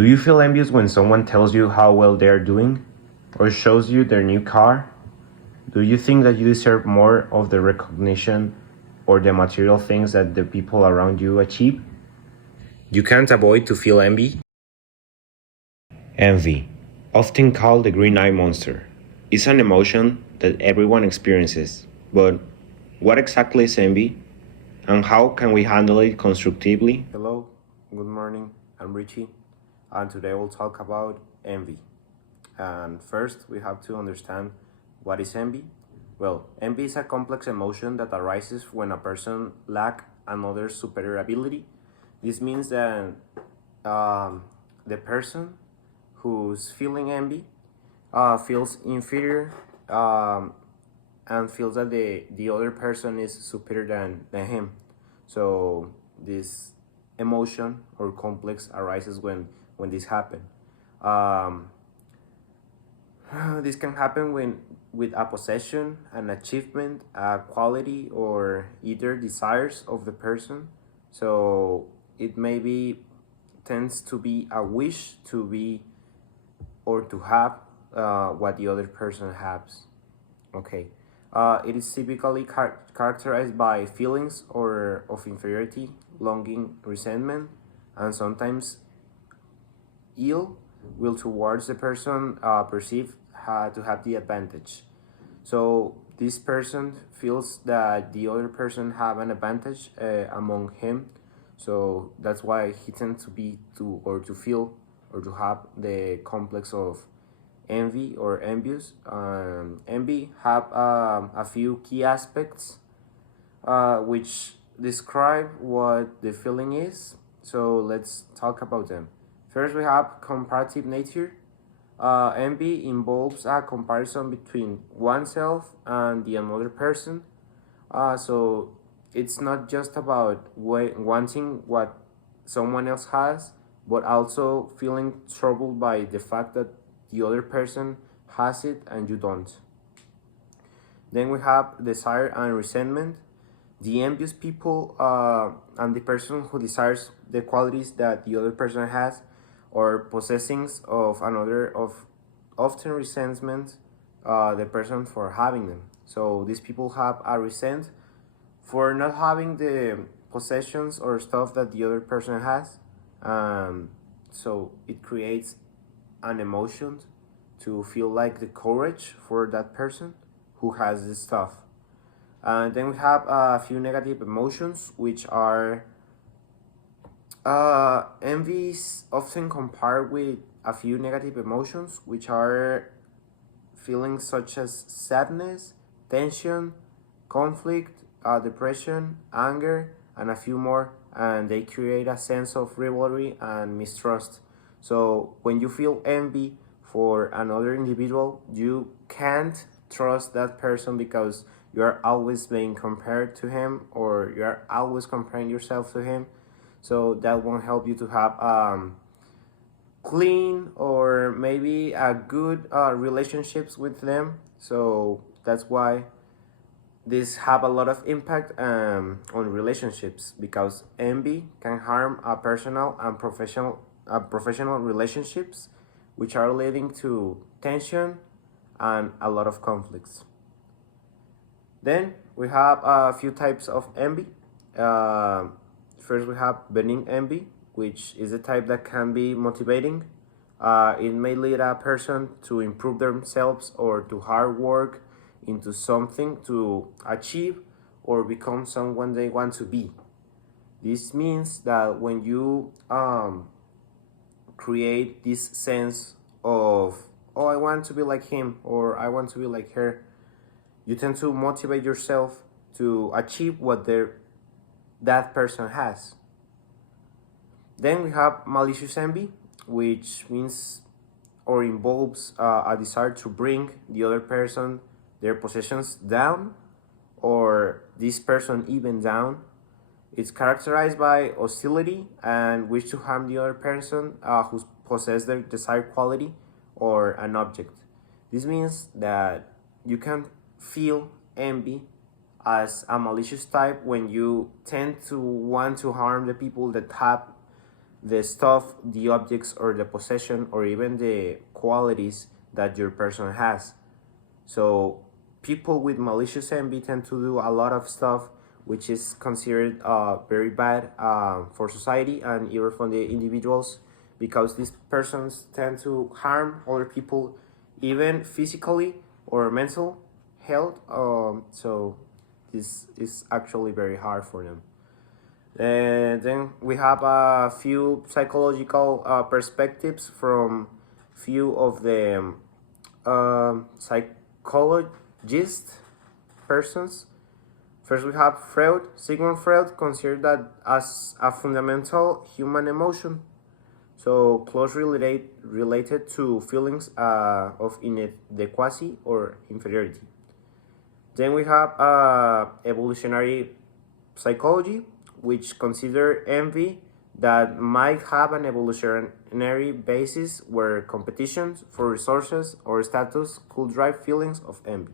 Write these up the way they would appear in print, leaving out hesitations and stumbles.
Do you feel envious when someone tells you how well they are doing or shows you their new car? Do you think that you deserve more of the recognition or the material things that the people around you achieve? You can't avoid to feel envy. Envy, often called the green eye monster, is an emotion that everyone experiences. But what exactly is envy and how can we handle it constructively? Hello, good morning. I'm Richie, and today we'll talk about envy. And first, we have to understand what is envy. Well, envy is a complex emotion that arises when a person lacks another's superior ability. This means that the person who's feeling envy feels inferior and feels that the other person is superior than him. So this emotion or complex arises when this happens. Um, this can happen when with a possession, an achievement, a quality, or either desires of the person. So it maybe tends to be a wish to be or to have what the other person has. Okay. It is typically characterized by feelings or of inferiority, longing, resentment, and sometimes ill will towards the person perceived to have the advantage. So this person feels that the other person have an advantage among him. So that's why he tends to be to or to feel or to have the complex of envy or envious. Envy have a few key aspects which describe what the feeling is. So let's talk about them. First, we have comparative nature. Envy involves a comparison between oneself and the another person. So it's not just about wanting what someone else has, but also feeling troubled by the fact that the other person has it and you don't. Then we have desire and resentment. The envious people and the person who desires the qualities that the other person has or possessings of another of often resentment the person for having them. So these people have a resent for not having the possessions or stuff that the other person has. So it creates an emotion to feel like the courage for that person who has this stuff. And then we have a few negative emotions, which are envy is often compared with a few negative emotions, which are feelings such as sadness, tension, conflict, depression, anger, and a few more. And they create a sense of rivalry and mistrust. So when you feel envy for another individual, you can't trust that person because you are always being compared to him or you are always comparing yourself to him. So that won't help you to have clean or maybe a good relationships with them. So that's why this have a lot of impact on relationships because envy can harm a personal and professional relationships, which are leading to tension and a lot of conflicts. Then we have a few types of envy. First, we have benign envy, which is a type that can be motivating. It may lead a person to improve themselves or to hard work into something to achieve or become someone they want to be. This means that when you create this sense of, oh, I want to be like him or I want to be like her, you tend to motivate yourself to achieve what that person has. Then we have malicious envy, which means or involves a desire to bring the other person, their possessions down, or this person even down. It's characterized by hostility and wish to harm the other person who possesses the desired quality or an object. This means that you can feel envy as a malicious type when you tend to want to harm the people that have the stuff, the objects, or the possession, or even the qualities that your person has. So people with malicious envy tend to do a lot of stuff which is considered very bad for society and even for the individuals, because these persons tend to harm other people, even physically or mental health. So this is actually very hard for them. And then we have a few psychological perspectives from few of the psychologist persons. First, we have Freud. Sigmund Freud considered that as a fundamental human emotion, so closely related to feelings of inadequacy or inferiority. Then we have evolutionary psychology, which consider envy that might have an evolutionary basis where competitions for resources or status could drive feelings of envy.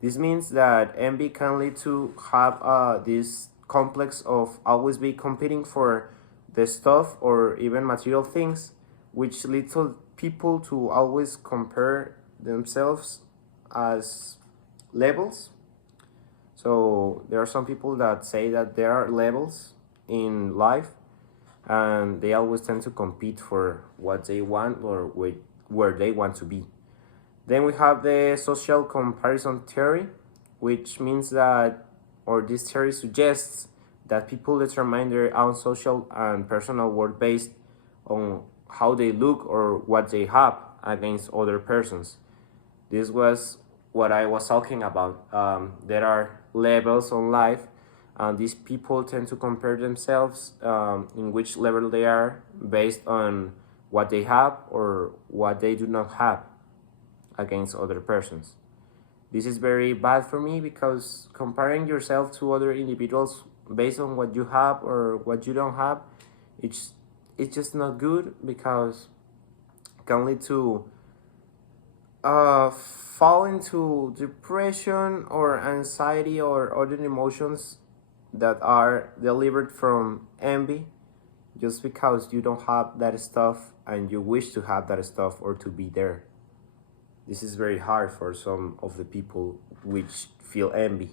This means that envy can lead to have this complex of always be competing for the stuff or even material things, which leads to people to always compare themselves as levels. So there are some people that say that there are levels in life, and they always tend to compete for what they want or where they want to be. Then we have the social comparison theory, which means that, or this theory suggests that people determine their own social and personal worth based on how they look or what they have against other persons. This was what I was talking about. There are levels on life, and these people tend to compare themselves in which level they are based on what they have or what they do not have against other persons. This is very bad for me because comparing yourself to other individuals based on what you have or what you don't have, it's just not good, because it can lead to fall into depression or anxiety or other emotions that are delivered from envy, just because you don't have that stuff and you wish to have that stuff or to be there. This is very hard for some of the people which feel envy.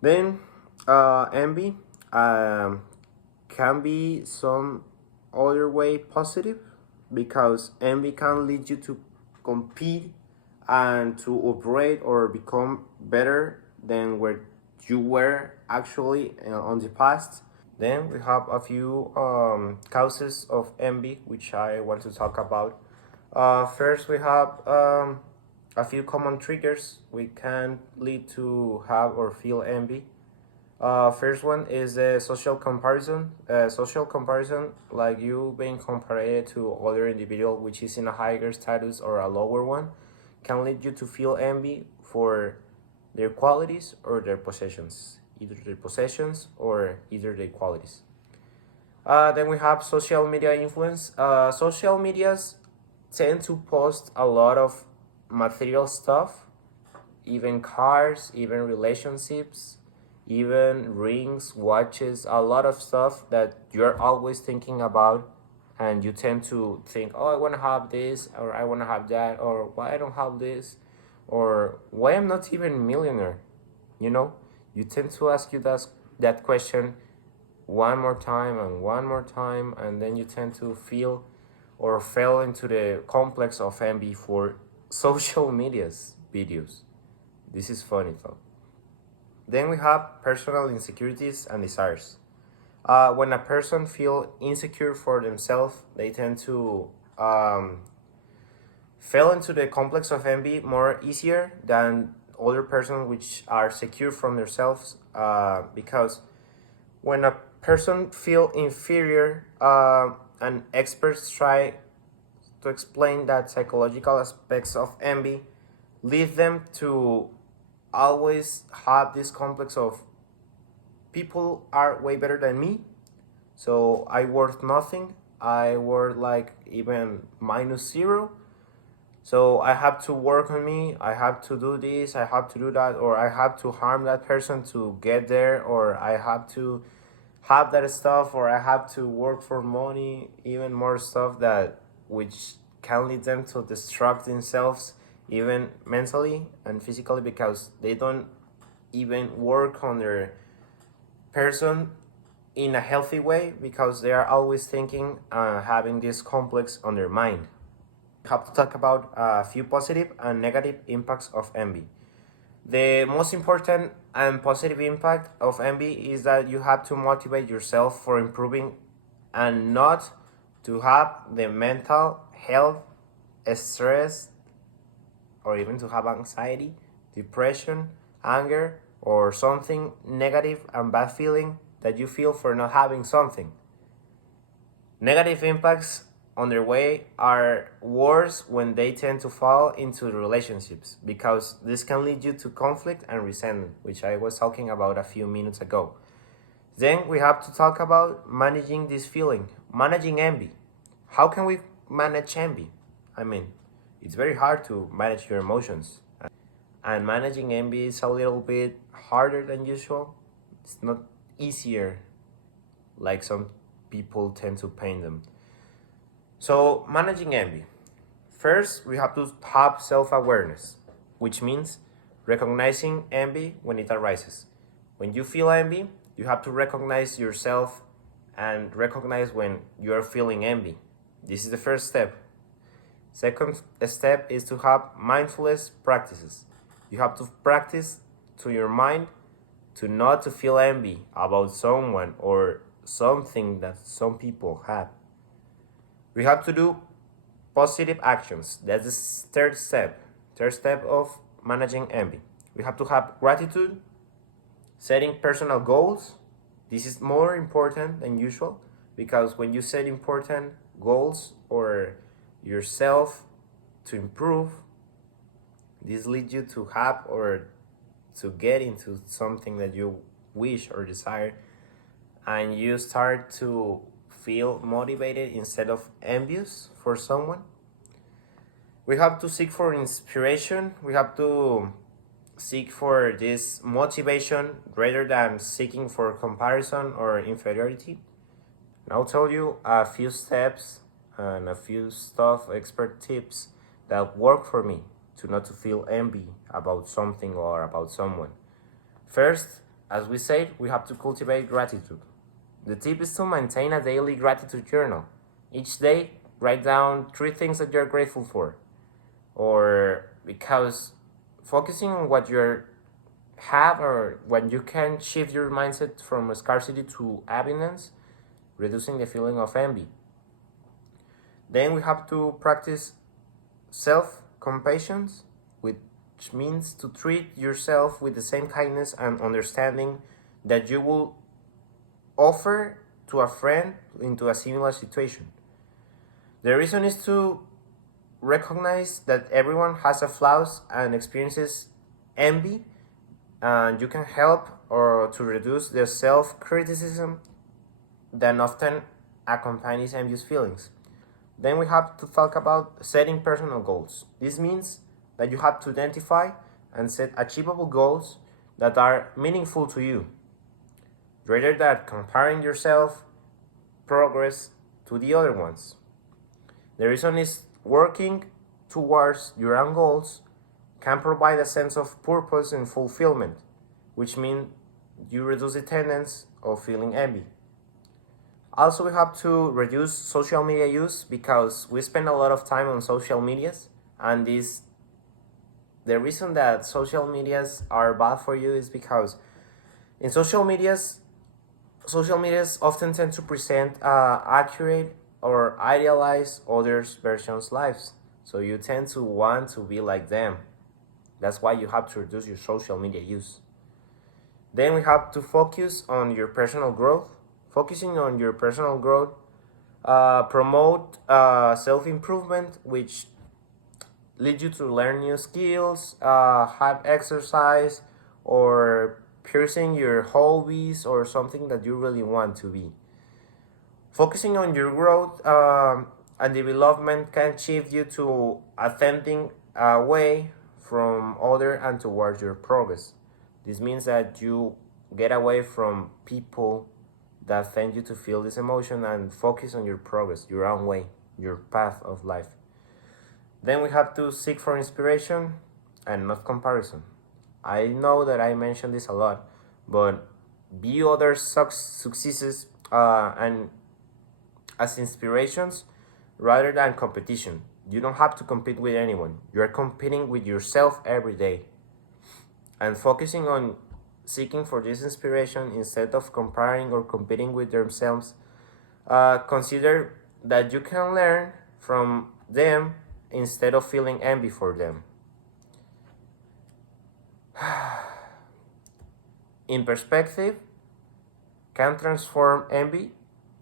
Then envy can be some other way positive, because envy can lead you to compete and to operate or become better than where you were actually on the past. Then we have a few causes of envy which I want to talk about. First, we have a few common triggers we can lead to have or feel envy. First one is social comparison. Social comparison, like you being compared to other individual which is in a higher status or a lower one, can lead you to feel envy for their qualities or their possessions, either their possessions or either their qualities. Then we have social media influence. Social medias tend to post a lot of material stuff, even cars, even relationships, even rings, watches, a lot of stuff that you're always thinking about, and you tend to think, oh, I want to have this, or I want to have that, or why I don't have this, or why I'm not even a millionaire. You tend to ask you that question one more time and one more time, and then you tend to feel or fell into the complex of envy for social media's videos. This is funny though. Then we have personal insecurities and desires. When a person feel insecure for themselves, they tend to fall into the complex of envy more easier than other persons which are secure from themselves. Because when a person feel inferior, and experts try to explain that psychological aspects of envy lead them to always have this complex of people are way better than me, so I worth nothing, I worth like even -0, so I have to work on me, I have to do this, I have to do that, or I have to harm that person to get there, or I have to have that stuff, or I have to work for money, even more stuff that which can lead them to destruct themselves even mentally and physically, because they don't even work on their person in a healthy way, because they are always thinking, having this complex on their mind. We have to talk about a few positive and negative impacts of envy. The most important and positive impact of envy is that you have to motivate yourself for improving and not to have the mental health, stress, or even to have anxiety, depression, anger, or something negative and bad feeling that you feel for not having something. Negative impacts on their way are worse when they tend to fall into relationships, because this can lead you to conflict and resentment, which I was talking about a few minutes ago. Then we have to talk about managing this feeling, managing envy. How can we manage envy? I mean, it's very hard to manage your emotions, and managing envy is a little bit harder than usual. It's not easier like some people tend to paint them. So, managing envy. First, we have to have self awareness, which means recognizing envy when it arises. When you feel envy, you have to recognize yourself and recognize when you are feeling envy. This is the first step. Second step is to have mindfulness practices. You have to practice to your mind to not to feel envy about someone or something that some people have. We have to do positive actions. That's the third step. Third step of managing envy. We have to have gratitude, setting personal goals. This is more important than usual, because when you set important goals or yourself to improve, this leads you to have or to get into something that you wish or desire, and you start to feel motivated instead of envious for someone. We have to seek for inspiration. We have to seek for this motivation rather than seeking for comparison or inferiority. And I'll tell you a few steps and a few expert tips that work for me to not to feel envy about something or about someone. First, as we said, we have to cultivate gratitude. The tip is to maintain a daily gratitude journal. Each day, write down 3 things that you're grateful for. Or because focusing on what you have, or when you can shift your mindset from scarcity to abundance, reducing the feeling of envy. Then we have to practice self-compassion, which means to treat yourself with the same kindness and understanding that you will offer to a friend into a similar situation. The reason is to recognize that everyone has a flaws and experiences envy, and you can help or to reduce the self-criticism that often accompanies envious feelings. Then we have to talk about setting personal goals. This means that you have to identify and set achievable goals that are meaningful to you, rather than comparing yourself progress to the other ones. The reason is working towards your own goals can provide a sense of purpose and fulfillment, which means you reduce the tendency of feeling envy. Also, we have to reduce social media use, because we spend a lot of time on social medias, and the reason that social medias are bad for you is because in social medias often tend to present accurate or idealize others' versions' lives. So you tend to want to be like them. That's why you have to reduce your social media use. Then we have to focus on your personal growth. Focusing on your personal growth promote self-improvement, which lead you to learn new skills, have exercise, or pursuing your hobbies or something that you really want to be. Focusing on your growth and development can shift you to attempting away from other and towards your progress. This means that you get away from people that tend you to feel this emotion and focus on your progress, your own way, your path of life. Then we have to seek for inspiration and not comparison. I know that I mentioned this a lot, but view others' successes and as inspirations rather than competition. You don't have to compete with anyone. You are competing with yourself every day. And focusing on seeking for this inspiration instead of comparing or competing with themselves, consider that you can learn from them instead of feeling envy for them. In perspective, can transform envy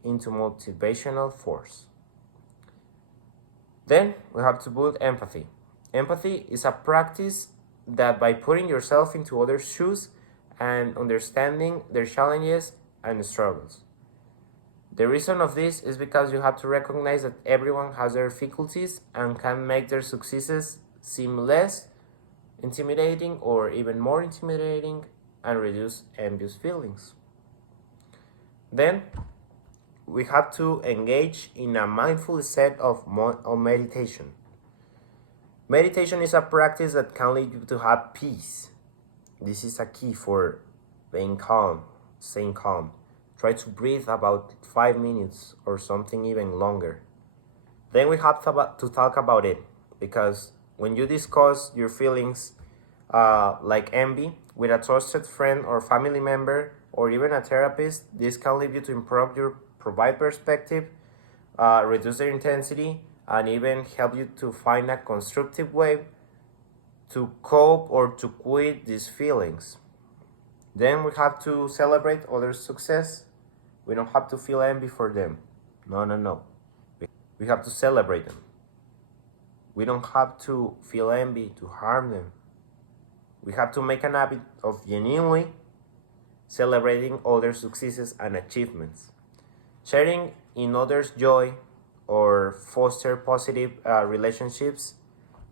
into motivational force. Then we have to build empathy. Empathy is a practice that by putting yourself into others' shoes and understanding their challenges and struggles. The reason of this is because you have to recognize that everyone has their difficulties and can make their successes seem less intimidating or even more intimidating and reduce envious feelings. Then we have to engage in a mindful set of meditation. Meditation is a practice that can lead you to have peace. This is a key for being calm, staying calm. Try to breathe about 5 minutes or something even longer. Then we have to talk about it, because when you discuss your feelings like envy with a trusted friend or family member or even a therapist, this can lead you to improve your provide perspective, reduce their intensity, and even help you to find a constructive way to cope or to quit these feelings. Then we have to celebrate others' success. We don't have to feel envy for them. No. We have to celebrate them. We don't have to feel envy to harm them. We have to make an habit of genuinely celebrating others' successes and achievements. Sharing in others' joy or foster positive relationships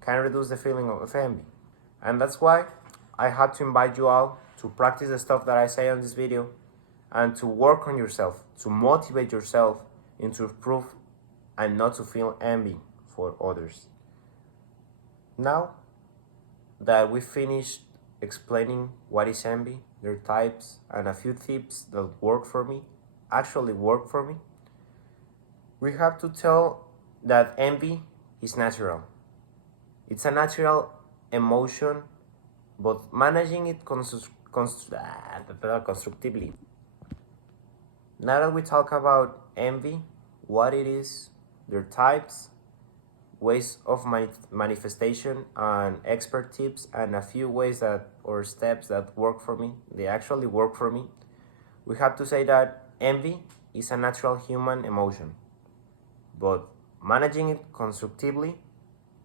can reduce the feeling of envy. And that's why I had to invite you all to practice the stuff that I say on this video and to work on yourself, to motivate yourself into improve and not to feel envy for others. Now that we finished explaining what is envy, their types, and a few tips that actually work for me, we have to tell that envy is natural. It's a natural emotion, but managing it constructively. Now that we talk about envy, what it is, their types, ways of manifestation, and expert tips, and a few ways that or steps that work for me, they actually work for me, we have to say that envy is a natural human emotion, but managing it constructively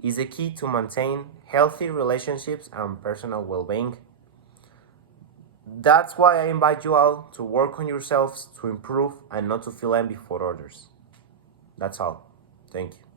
is the key to maintain healthy relationships and personal well-being. That's why I invite you all to work on yourselves to improve and not to feel envy for others. That's all. Thank you.